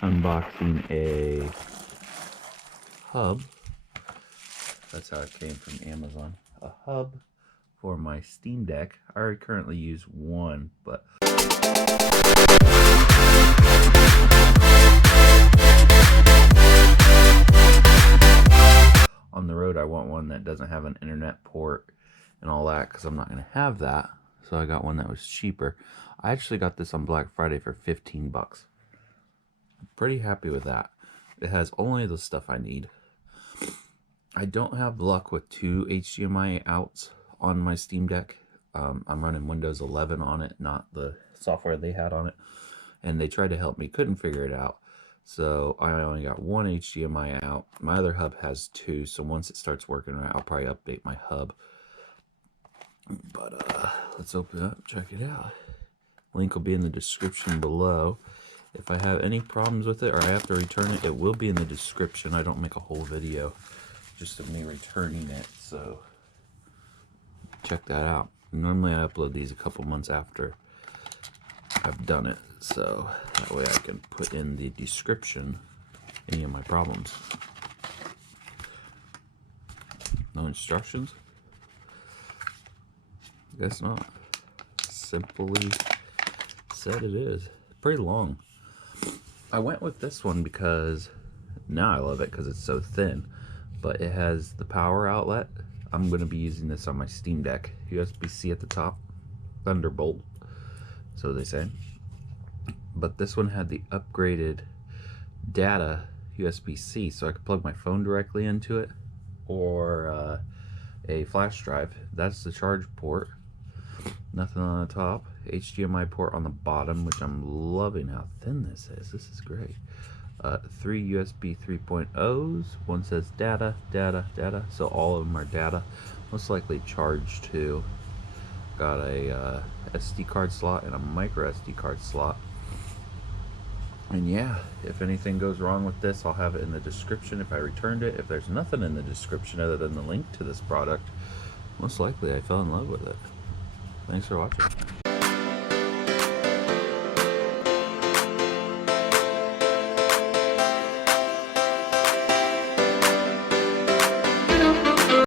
unboxing a hub. That's how it came from Amazon. A hub for my Steam Deck. I already currently use one, but on the road I want one that doesn't have an internet port and all that, because I'm not going to have that. So I got one that was cheaper. I actually got this on Black Friday for 15 bucks. I'm pretty happy with that. It has only the stuff I need. I don't have luck with 2 HDMI outs on my Steam Deck. I'm running Windows 11 on it, not the software they had on it. And they tried to help me, couldn't figure it out. So I only got 1 HDMI out. My other hub has 2, so once it starts working right, I'll probably update my hub. But let's open it up, check it out. Link will be in the description below. If I have any problems with it or I have to return it, it will be in the description. I don't make a whole video just of me returning it, so check that out. Normally I upload these a couple months after I've done it, so that way I can put in the description any of my problems. No instructions? Guess not. Simply said it is. Pretty long. I went with this one because now I love it because it's so thin, but it has the power outlet. I'm going to be using this on my Steam Deck. USB-C at the top, Thunderbolt, so they say. But this one had the upgraded data USB-C, so I could plug my phone directly into it, or a flash drive. That's the charge port. Nothing on the top. HDMI port on the bottom, which I'm loving how thin this is. This is great. 3 USB 3.0s. One says data, data, data. So all of them are data. Most likely charge too. Got a SD card slot and a micro SD card slot. And yeah, if anything goes wrong with this, I'll have it in the description if I returned it. If there's nothing in the description other than the link to this product, most likely I fell in love with it. Thanks for watching.